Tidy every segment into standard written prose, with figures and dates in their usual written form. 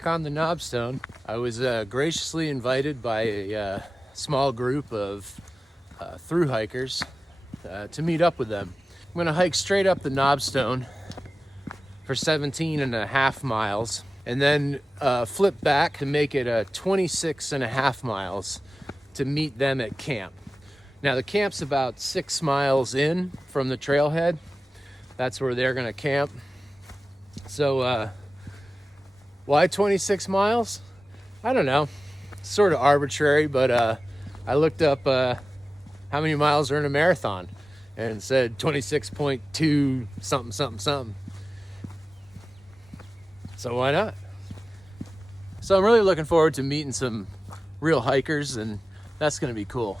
back on the Knobstone. I was graciously invited by a small group of through hikers to meet up with them. I'm gonna hike straight up the Knobstone for 17.5 miles and then flip back to make it 26.5 miles to meet them at camp. Now the camp's about 6 miles in from the trailhead. That's where they're gonna camp. So why 26 miles? I don't know, sort of arbitrary, but I looked up how many miles are in a marathon and it said 26.2 something. So why not? So I'm really looking forward to meeting some real hikers, and that's gonna be cool.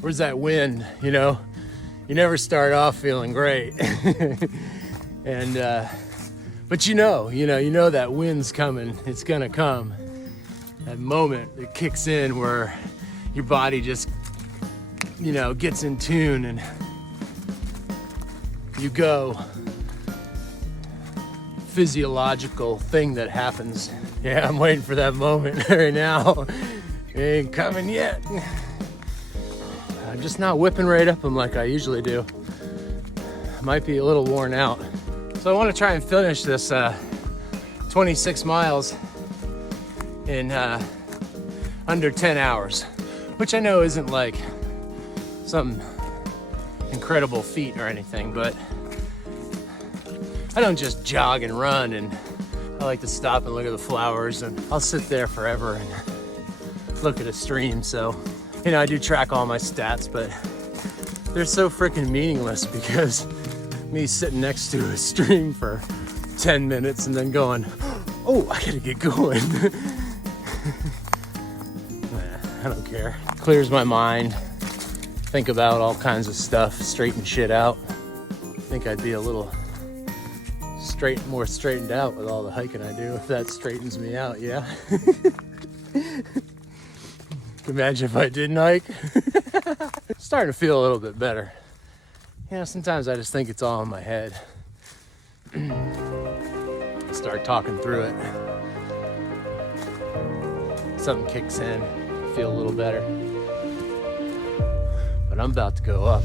Where's that wind? You know, you never start off feeling great. And but you know that wind's coming. It's gonna come. That moment it kicks in where your body just, gets in tune and you go. Physiological thing that happens. Yeah, I'm waiting for that moment right now. It ain't coming yet. I'm just not whipping right up them like I usually do. Might be a little worn out. So I want to try and finish this 26 miles in under 10 hours, which I know isn't like some incredible feat or anything, but I don't just jog and run, and I like to stop and look at the flowers, and I'll sit there forever and look at a stream. So I do track all my stats, but they're so freaking meaningless because me sitting next to a stream for 10 minutes and then going, oh, I gotta get going. I don't care. Clears my mind. Think about all kinds of stuff, straighten shit out. I think I'd be a little more straightened out with all the hiking I do if that straightens me out, yeah? Imagine if I didn't hike. Starting to feel a little bit better. Sometimes I just think it's all in my head. Start talking through it. Something kicks in, feel a little better. But I'm about to go up.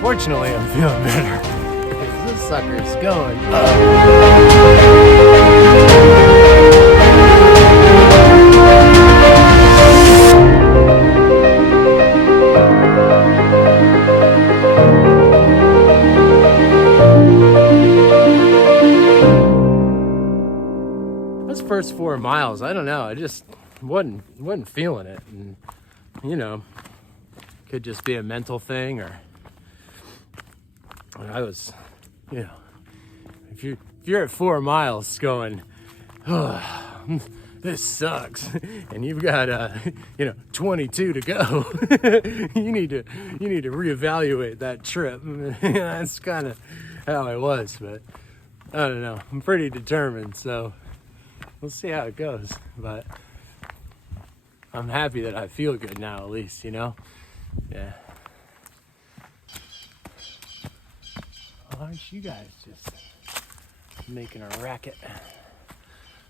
Fortunately, I'm feeling better because this sucker's going up. Those first 4 miles, I don't know, I just wasn't feeling it, and could just be a mental thing, or I was, if you're at 4 miles going, oh, this sucks, and you've got 22 to go, you need to reevaluate that trip. That's kind of how I was, but I don't know. I'm pretty determined, so we'll see how it goes. But I'm happy that I feel good now, at least, you know? Yeah. Well, aren't you guys just making a racket?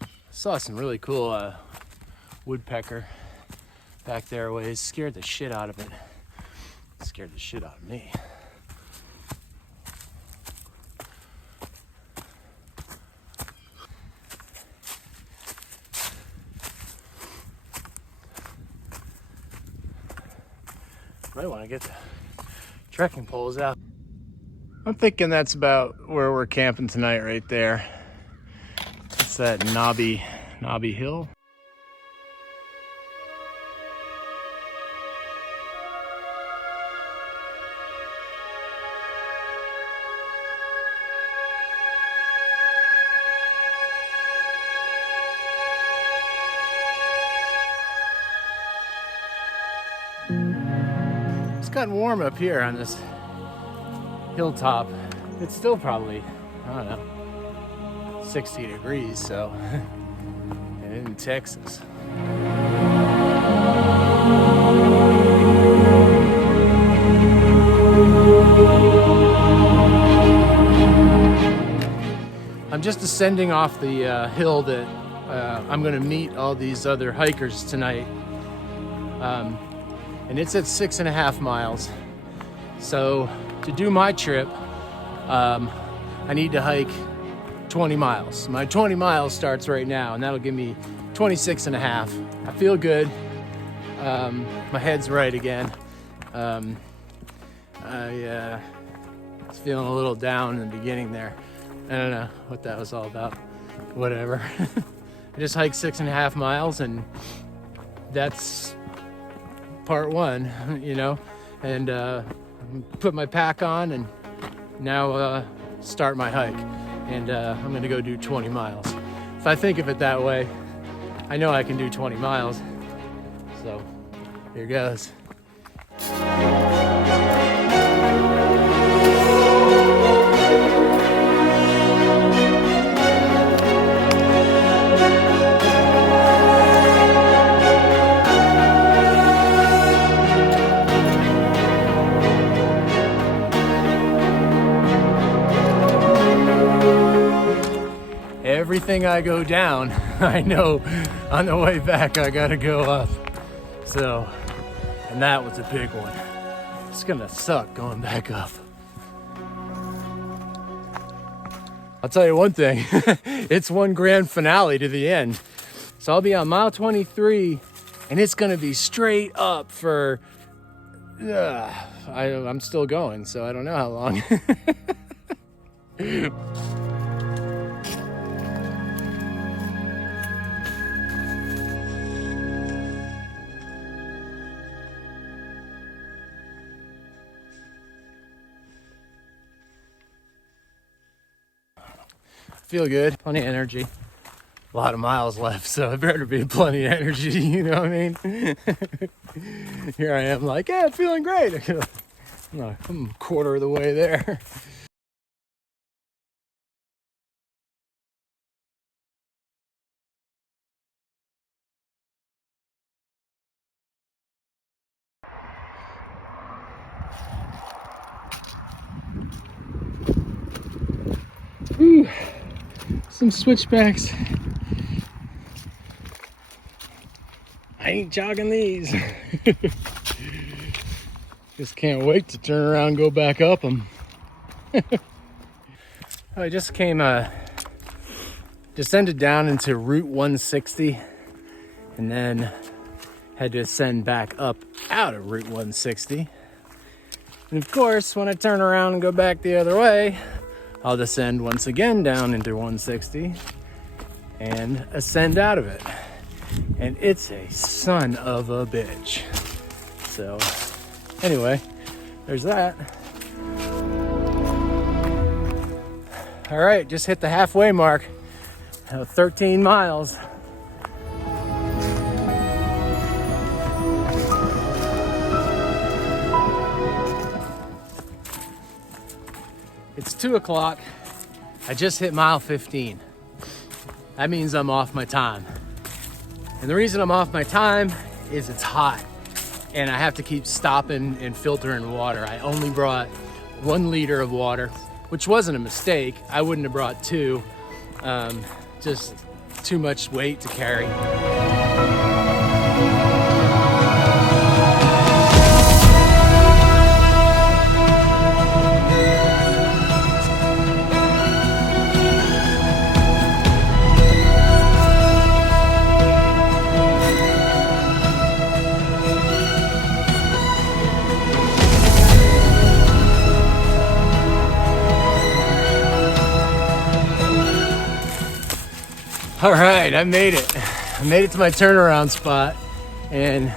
I saw some really cool woodpecker back there a ways. Scared the shit out of it. Scared the shit out of me. Might want to get the trekking poles out. I'm thinking that's about where we're camping tonight, right there. It's that knobby hill. It's gotten warm up here on this hilltop. It's still probably, I don't know, 60 degrees, so, and in Texas. I'm just ascending off the hill that I'm gonna meet all these other hikers tonight. And it's at 6.5 miles. So to do my trip, I need to hike 20 miles. My 20 miles starts right now, and that'll give me 26.5. I feel good. My head's right again. I was feeling a little down in the beginning there. I don't know what that was all about. Whatever. I just hiked 6.5 miles, and that's part one, you know, and put my pack on and now start my hike, and I'm gonna go do 20 miles. If I think of it that way, I know I can do 20 miles, so here goes. Everything I go down, I know on the way back I gotta go up. So, and that was a big one. It's gonna suck going back up. I'll tell you one thing, it's one grand finale to the end. So I'll be on mile 23, and it's gonna be straight up for, I'm still going, so I don't know how long. Feel good, plenty of energy, a lot of miles left, so it better be plenty of energy, you know what I mean? Here I am like, yeah, feeling great. I'm a quarter of the way there. Ooh. Some switchbacks. I ain't jogging these. Just can't wait to turn around and go back up them. I just descended down into Route 160, and then had to ascend back up out of Route 160. And of course, when I turn around and go back the other way, I'll descend once again down into 160 and ascend out of it. And it's a son of a bitch. So anyway, there's that. All right, just hit the halfway mark. 13 miles. It's 2 o'clock. I just hit mile 15. That means I'm off my time. And the reason I'm off my time is it's hot and I have to keep stopping and filtering water. I only brought 1 liter of water, which wasn't a mistake. I wouldn't have brought 2, just too much weight to carry. All right, I made it. I made it to my turnaround spot. And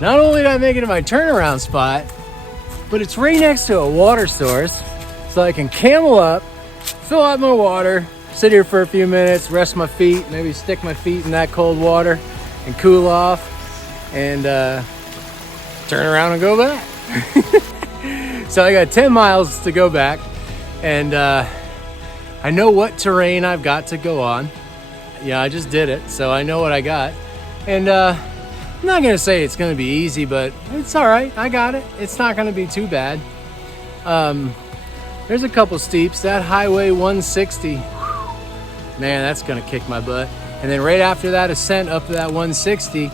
not only did I make it to my turnaround spot, but it's right next to a water source. So I can camel up, fill out my water, sit here for a few minutes, rest my feet, maybe stick my feet in that cold water and cool off, and turn around and go back. So I got 10 miles to go back, and I know what terrain I've got to go on. Yeah, I just did it, so I know what I got. And I'm not gonna say it's gonna be easy, but it's all right. I got it. It's not gonna be too bad. There's a couple steeps. That Highway 160, man, that's gonna kick my butt. And then right after that ascent up to that 160,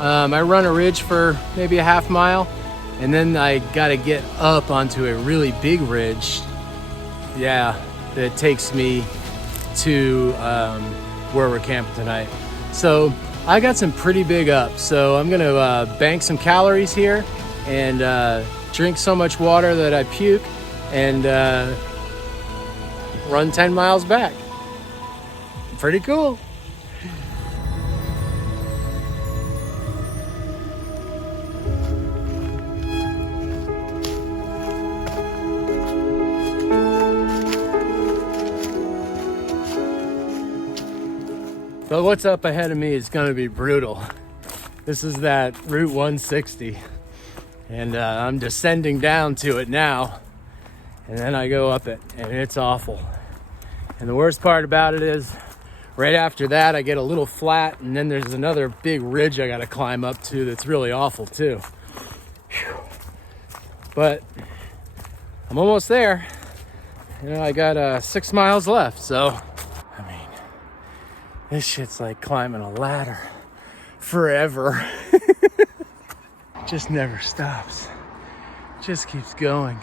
I run a ridge for maybe a half mile, and then I gotta get up onto a really big ridge. Yeah, that takes me to where we're camping tonight. So I got some pretty big ups. So I'm gonna bank some calories here and drink so much water that I puke and run 10 miles back. Pretty cool. But what's up ahead of me is gonna be brutal. This is that Route 160, and I'm descending down to it now, and then I go up it, and it's awful. And the worst part about it is, right after that, I get a little flat, and then there's another big ridge I gotta climb up to that's really awful too. Whew. But I'm almost there. You know, I got 6 miles left, so this shit's like climbing a ladder forever. Just never stops. Just keeps going.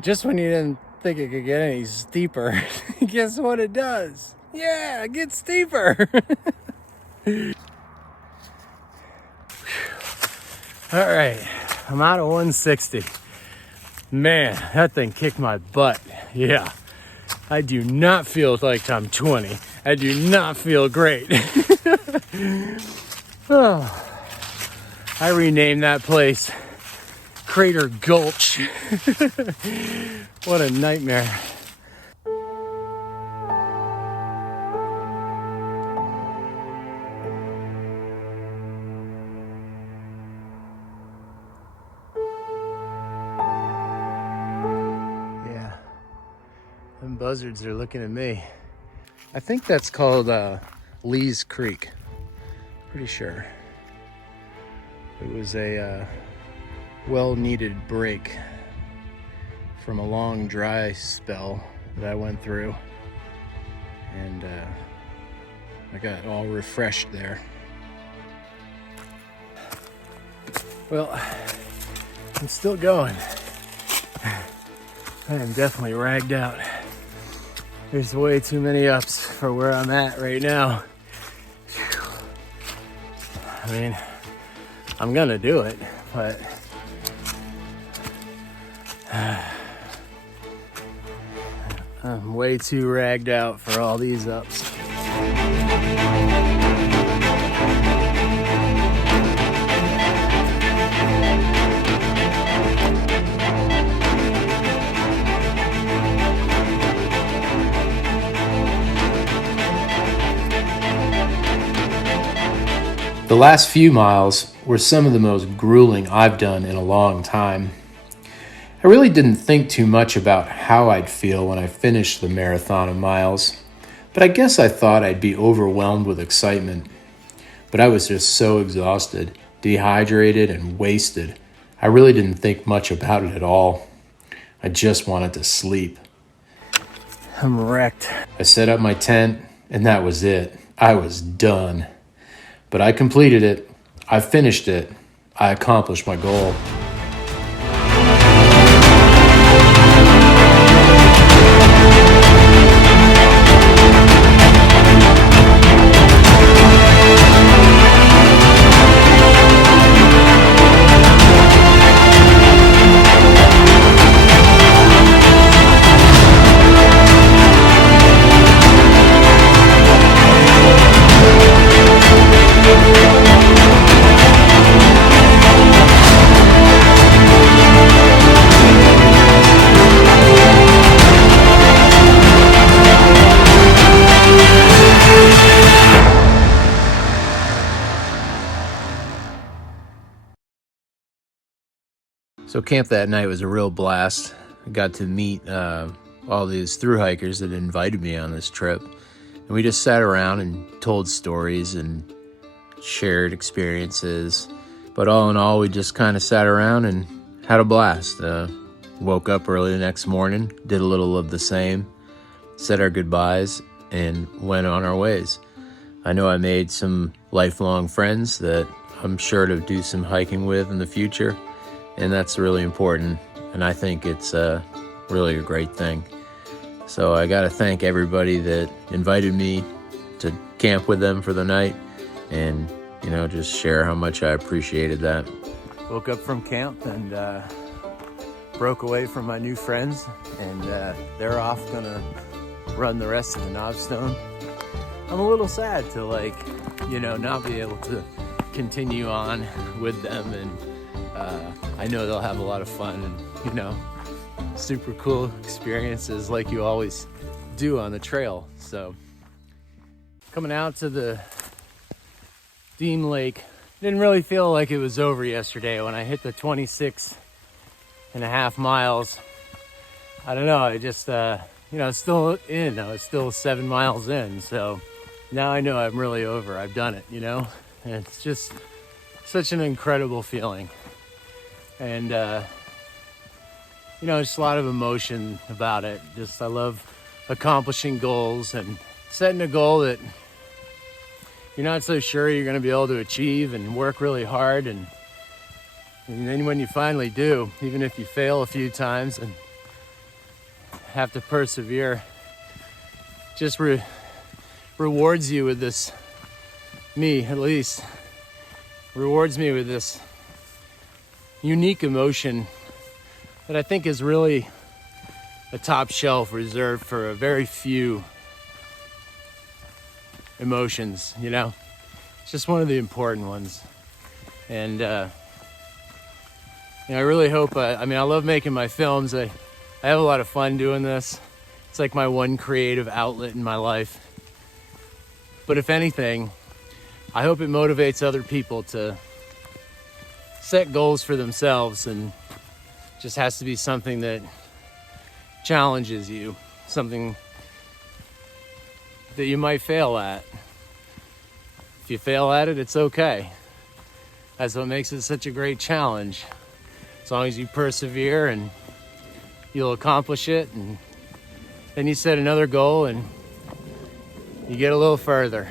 Just when you didn't think it could get any steeper, guess what it does? Yeah, it gets steeper. All right, I'm out of 160. Man, that thing kicked my butt. Yeah, I do not feel like I'm 20. I do not feel great. Oh, I renamed that place Crater Gulch. What a nightmare. Them buzzards are looking at me. I think that's called Lee's Creek. Pretty sure. It was a well-needed break from a long dry spell that I went through. And I got all refreshed there. Well, I'm still going. I am definitely ragged out. There's way too many ups for where I'm at right now. Whew. I mean, I'm gonna do it, but I'm way too ragged out for all these ups. The last few miles were some of the most grueling I've done in a long time. I really didn't think too much about how I'd feel when I finished the marathon of miles, but I guess I thought I'd be overwhelmed with excitement. But I was just so exhausted, dehydrated, and wasted. I really didn't think much about it at all. I just wanted to sleep. I'm wrecked. I set up my tent, and that was it. I was done. But I completed it. I finished it. I accomplished my goal. So camp that night was a real blast. I got to meet all these thru hikers that invited me on this trip. And we just sat around and told stories and shared experiences. But all in all, we just kind of sat around and had a blast. Woke up early the next morning, did a little of the same, said our goodbyes, and went on our ways. I know I made some lifelong friends that I'm sure to do some hiking with in the future. And that's really important, and I think it's really a great thing. So I gotta thank everybody that invited me to camp with them for the night, and just share how much I appreciated that. Woke up from camp and broke away from my new friends, and they're off gonna run the rest of the Knobstone. I'm a little sad to not be able to continue on with them, and I know they'll have a lot of fun and, super cool experiences like you always do on the trail. So coming out to the Deem Lake, didn't really feel like it was over yesterday when I hit the 26.5 miles. I don't know, I just, it's still in, I was still 7 miles in. So now I know I'm really over, I've done it, and it's just such an incredible feeling. And just a lot of emotion about it. Just I love accomplishing goals and setting a goal that you're not so sure you're going to be able to achieve, and work really hard, and then when you finally do, even if you fail a few times and have to persevere, just rewards you with this, me at least, rewards me with this unique emotion that I think is really a top shelf reserved for a very few emotions, It's just one of the important ones. And I really hope, I love making my films. I have a lot of fun doing this. It's like my one creative outlet in my life. But if anything, I hope it motivates other people to set goals for themselves, and just has to be something that challenges you, something that you might fail at. If you fail at it, it's okay. That's what makes it such a great challenge. As long as you persevere, and you'll accomplish it, and then you set another goal and you get a little further.